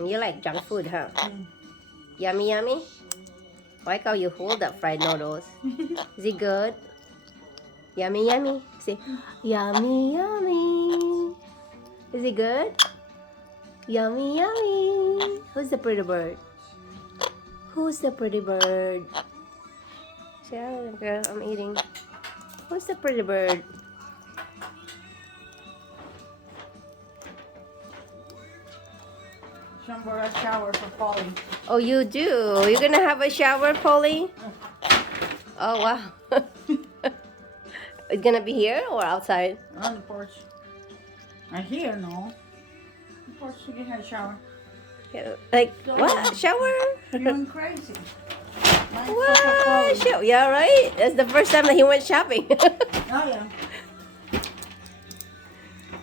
You like junk food, huh? Yummy, yummy? Like how you hold up fried noodles. Is it good? Yummy, yummy. Say, yummy, yummy. Is it good? Yummy, yummy. Who's the pretty bird? Who's the pretty bird? Yeah, girl, I'm eating. Who's the pretty bird? Somewhere a shower for Polly. Oh, you do? You're gonna have a shower, Polly? Oh, wow. It's gonna be here or outside? On the porch. I hear no. The porch to get her shower. Yeah, like, what? Shower? You're going crazy. What? Yeah, right? That's the first time that he went shopping. Oh yeah.